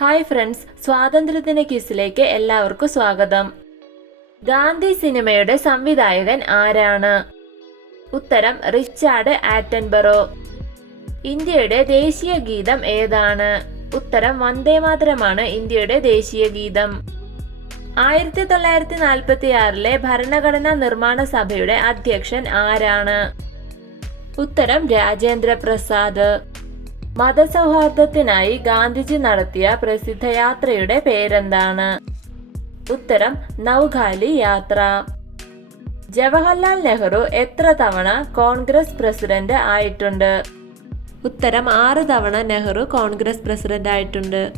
Hi friends സ്വാതന്ത്ര്യദിന ക്വിസിലേക്ക് എല്ലാവർക്കും സ്വാഗതം. ഗാന്ധി സിനിമയുടെ സംവിധായകൻ ആരാണ്? ഉത്തരം റിച്ചാർഡ് ആറ്റൻബറോ. ഇന്ത്യയുടെ ദേശീയ ഗീതം ഏതാണ്? ഉത്തരം വന്ദേമാതരമാണ് ഇന്ത്യയുടെ ദേശീയ ഗീതം. ആയിരത്തി തൊള്ളായിരത്തി നാൽപ്പത്തി ആറിലെ ഭരണഘടനാ നിർമ്മാണ സഭയുടെ അധ്യക്ഷൻ ആരാണ്? ഉത്തരം രാജേന്ദ്ര പ്രസാദ്. മതസൗഹാർദ്ദത്തിനായി ഗാന്ധിജി നടത്തിയ പ്രസിദ്ധ യാത്രയുടെ പേരെന്താണ്? ഉത്തരം നൗഖാലി യാത്ര. ജവഹർലാൽ നെഹ്റു എത്ര തവണ കോൺഗ്രസ് പ്രസിഡന്റ് ആയിട്ടുണ്ട്? ഉത്തരം ആറ് തവണ നെഹ്റു കോൺഗ്രസ് പ്രസിഡന്റ് ആയിട്ടുണ്ട്.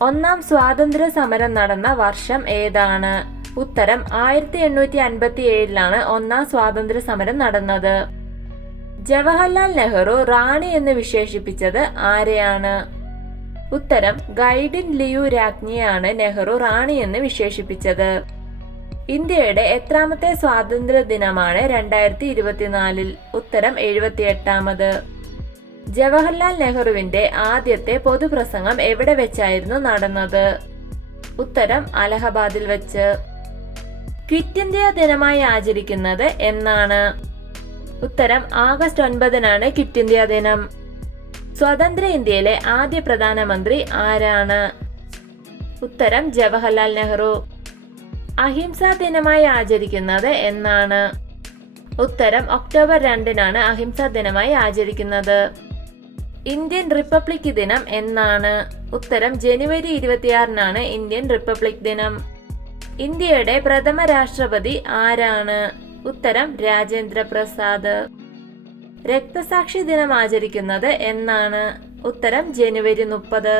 ഒന്നാം സ്വാതന്ത്ര്യ സമരം നടന്ന വർഷം ഏതാണ്? ഉത്തരം ആയിരത്തി എണ്ണൂറ്റി അൻപത്തി ഏഴിലാണ് ഒന്നാം സ്വാതന്ത്ര്യ സമരം നടന്നത്. ജവഹർലാൽ നെഹ്റു റാണി എന്ന് വിശേഷിപ്പിച്ചത് ആരെയാണ്? ഉത്തരം ഗൈഡിൻ ലിയു രാജ്ഞിയാണ് നെഹ്റു റാണി എന്ന് വിശേഷിപ്പിച്ചത്. ഇന്ത്യയുടെ എത്രാമത്തെ സ്വാതന്ത്ര്യ ദിനമാണ് രണ്ടായിരത്തി ഇരുപത്തിനാലിൽ ഉത്തരം എഴുപത്തിയെട്ടാമത്. ജവഹർലാൽ നെഹ്റുവിന്റെ ആദ്യത്തെ പൊതുപ്രസംഗം എവിടെ വെച്ചായിരുന്നു നടന്നത്? ഉത്തരം അലഹബാദിൽ വെച്ച്. ക്വിറ്റ് ഇന്ത്യ ദിനമായി ആചരിക്കുന്നത് എന്നാണ്. ഉത്തരം ആഗസ്റ്റ് ഒൻപതിനാണ് ക്വിറ്റ് ഇന്ത്യ ദിനം. സ്വതന്ത്ര ഇന്ത്യയിലെ ആദ്യ പ്രധാനമന്ത്രി ആരാണ്? ഉത്തരം ജവഹർലാൽ നെഹ്റു. അഹിംസാ ദിനമായി ആചരിക്കുന്നത് എന്നാണ്. ഉത്തരം ഒക്ടോബർ രണ്ടിനാണ് അഹിംസാ ദിനമായി ആചരിക്കുന്നത്. ഇന്ത്യൻ റിപ്പബ്ലിക് ദിനം എന്നാണ്. ഉത്തരം ജനുവരി ഇരുപത്തിയാറിനാണ് ഇന്ത്യൻ റിപ്പബ്ലിക് ദിനം. ഇന്ത്യയുടെ പ്രഥമ രാഷ്ട്രപതി ആരാണ്? ഉത്തരം രാജേന്ദ്ര പ്രസാദ് രക്തസാക്ഷി ദിനം ആചരിക്കുന്നത് എന്നാണ് ഉത്തരം ജനുവരി മുപ്പത്.